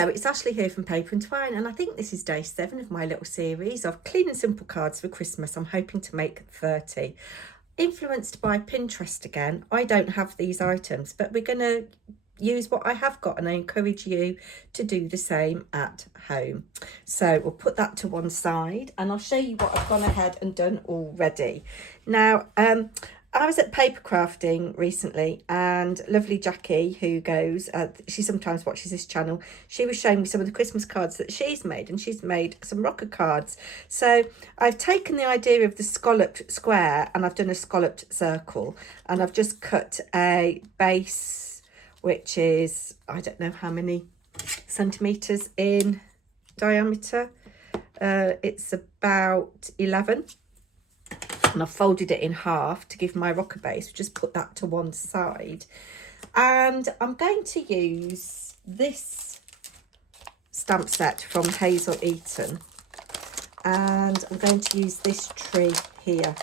Hello, it's Ashley here from Paper&Twine, and I think this is day 7 of my little series of clean and simple cards for Christmas. I'm hoping to make 30. Influenced by Pinterest again. I don't have these items, but we're going to use what I have got, and I encourage you to do the same at home. So we'll put that to one side, and I'll show you what I've gone ahead and done already. Now, I was at paper crafting recently, and lovely Jackie, who goes, she sometimes watches this channel, she was showing me some of the Christmas cards that she's made, and she's made some rocker cards. So I've taken the idea of the scalloped square and I've done a scalloped circle, and I've just cut a base which is, I don't know how many centimetres in diameter. It's about 11. And I've folded it in half to give my rocker base. Just put that to one side. And I'm going to use this stamp set from Hazel Eaton. And I'm going to use this tree here.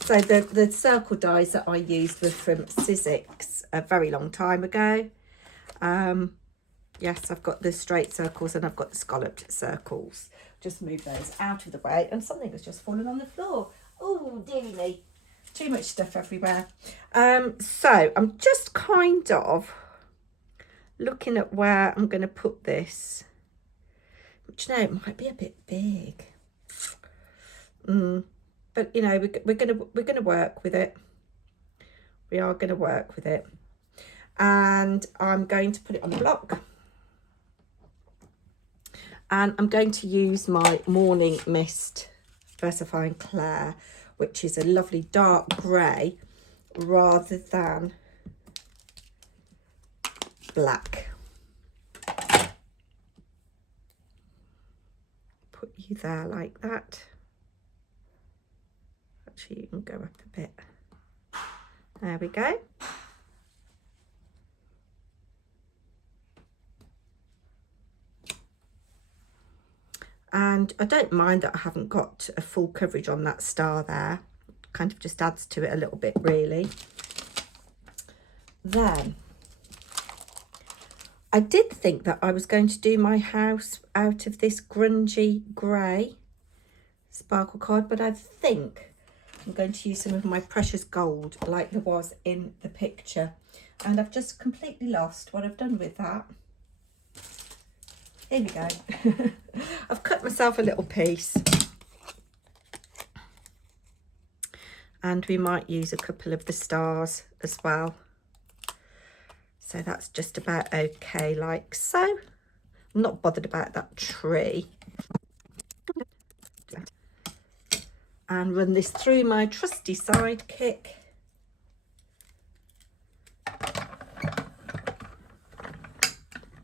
So the circle dies that I used were from Sizzix a very long time ago. Yes, I've got the straight circles and I've got the scalloped circles. Just move those out of the way, and something has just fallen on the floor. Oh, dearie me. Too much stuff everywhere. So I'm just kind of looking at where I'm going to put this. Which, you know, it might be a bit big. But, you know, we're going to work with it. We are going to work with it. And I'm going to put it on the block. And I'm going to use my Morning Mist Versifying Clair, which is a lovely dark grey rather than black. Put you there like that. Actually, you can go up a bit. There we go. And I don't mind that I haven't got a full coverage on that star there. Kind of just adds to it a little bit, really. Then, I did think that I was going to do my house out of this grungy grey sparkle card, but I think I'm going to use some of my precious gold like there was in the picture. And I've just completely lost what I've done with that. Here we go. I've cut myself a little piece. And we might use a couple of the stars as well. So that's just about okay, like so. I'm not bothered about that tree. And run this through my trusty sidekick.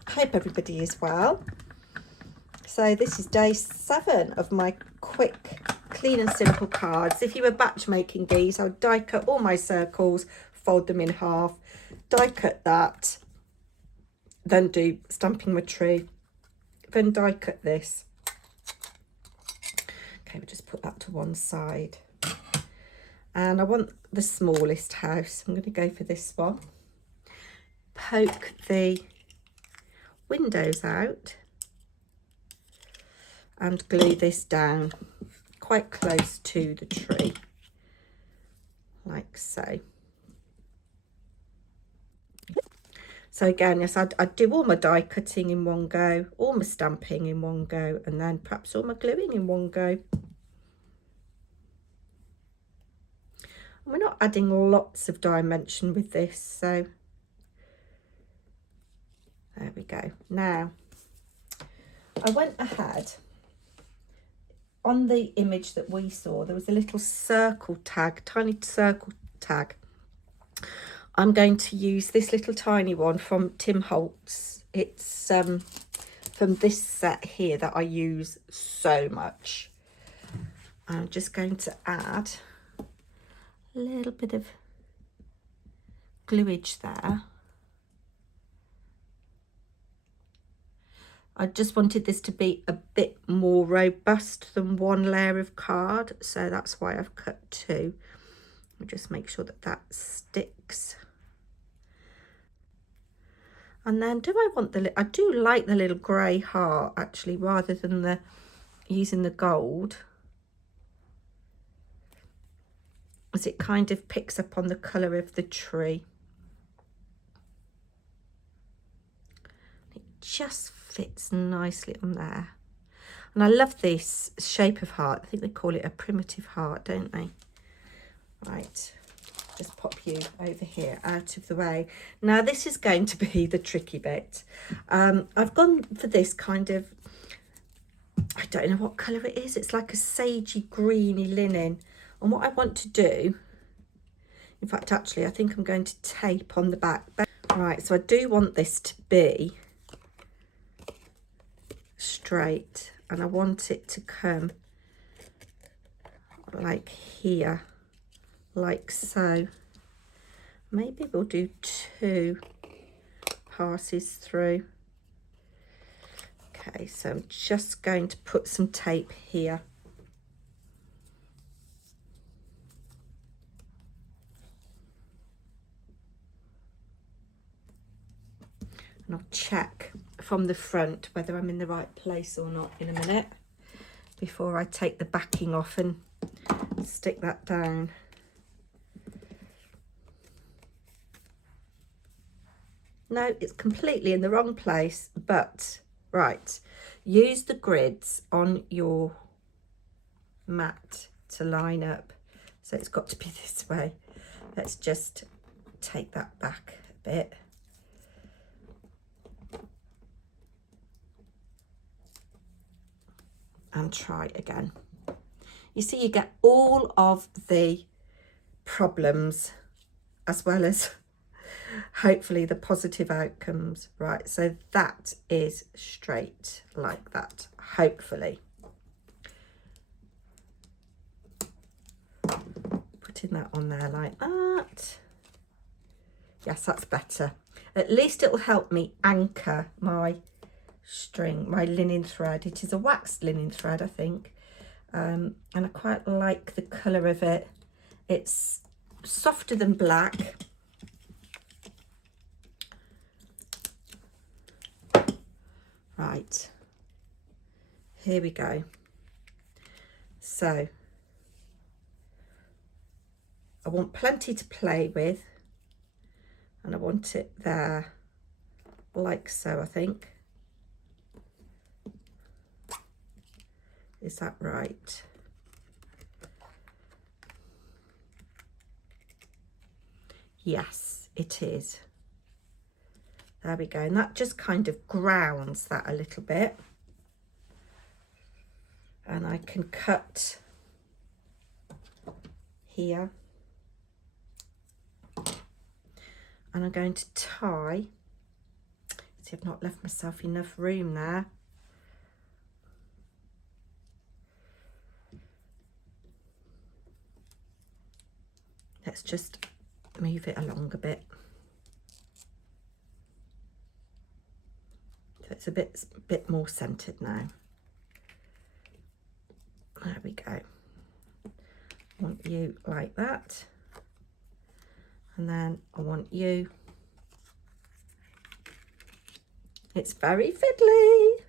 Hope everybody is well. So this is day 7 of my quick, clean and simple cards. If you were batch making these, I would die cut all my circles, fold them in half, die cut that, then do stamping my tree, then die cut this. Okay, we'll just put that to one side. And I want the smallest house. I'm going to go for this one. Poke the windows out and glue this down quite close to the tree, like so. So again, yes, I'd do all my die cutting in one go, all my stamping in one go, and then perhaps all my gluing in one go. And we're not adding lots of dimension with this, so there we go. Now, I went ahead. On the image that we saw, there was a little circle tag, tiny circle tag. I'm going to use this little tiny one from Tim Holtz. It's from this set here that I use so much. I'm just going to add a little bit of gluage there. I just wanted this to be a bit more robust than one layer of card, so that's why I've cut 2. I'll just make sure that that sticks. And then do I want I do like the little grey heart actually, rather than using the gold, as it kind of picks up on the colour of the tree. It just fits nicely on there. And I love this shape of heart. I think they call it a primitive heart, don't they? Right, just pop you over here out of the way. Now this is going to be the tricky bit. I've gone for this kind of, I don't know what colour it is. It's like a sagey greeny linen. And what I want to do, in fact, actually, I think I'm going to tape on the back. Right, so I do want this to be straight, and I want it to come like here, like so. Maybe we'll do 2 passes through. Okay, so I'm just going to put some tape here. And I'll check from the front whether I'm in the right place or not in a minute, before I take the backing off and stick that down. No, it's completely in the wrong place, but right, use the grids on your mat to line up. So it's got to be this way. Let's just take that back a bit. And try again. You see, you get all of the problems as well as hopefully the positive outcomes. Right, so that is straight like that, hopefully. Putting that on there like that. Yes, that's better. At least it'll help me anchor my string, my linen thread. It is a waxed linen thread, I think, and I quite like the colour of it. It's softer than black. Right, here we go. So I want plenty to play with, and I want it there like so, I think. Is that right? Yes, it is. There we go. And that just kind of grounds that a little bit. And I can cut here. And I'm going to tie. See, I've not left myself enough room there. Let's just move it along a bit. So it's a bit more centered now. There we go. I want you like that. And then I want you. It's very fiddly.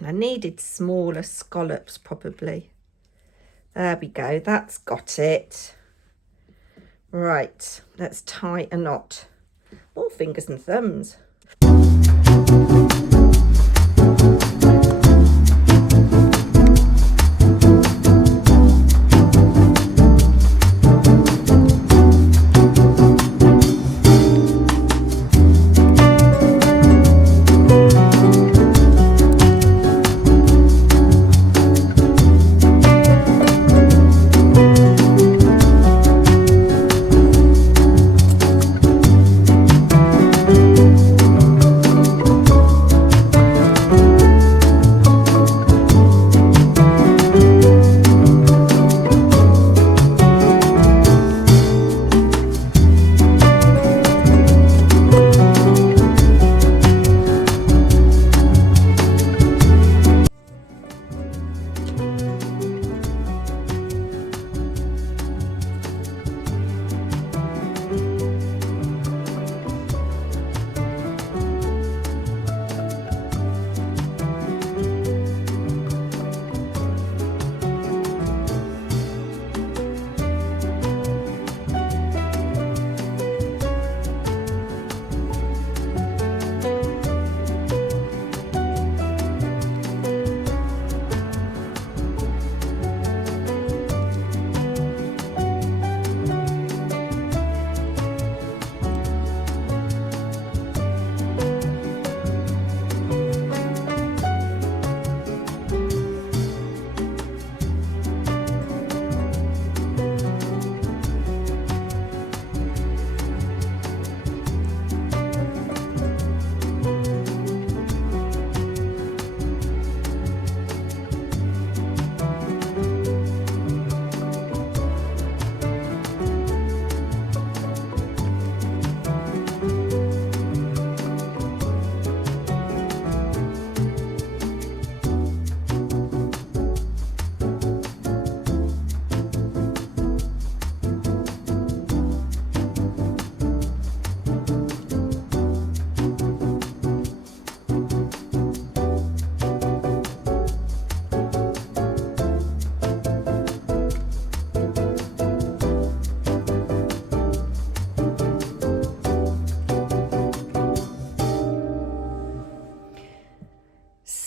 I needed smaller scallops probably. There we go, that's got it. Right, let's tie a knot. More fingers and thumbs.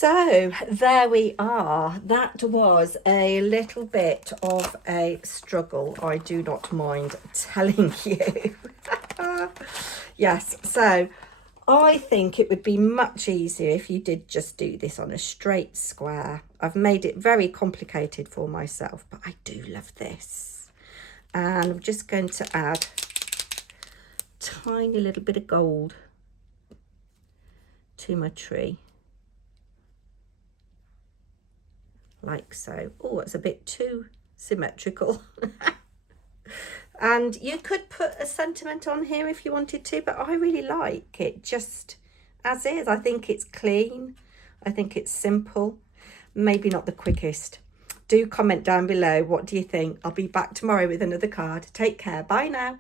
So there we are. That was a little bit of a struggle, I do not mind telling you. Yes, so I think it would be much easier if you did just do this on a straight square. I've made it very complicated for myself, but I do love this. And I'm just going to add a tiny little bit of gold to my tree. Like so. Oh, it's a bit too symmetrical. And you could put a sentiment on here if you wanted to, but I really like it just as is. I think it's clean. I think it's simple. Maybe not the quickest. Do comment down below. What do you think? I'll be back tomorrow with another card. Take care. Bye now.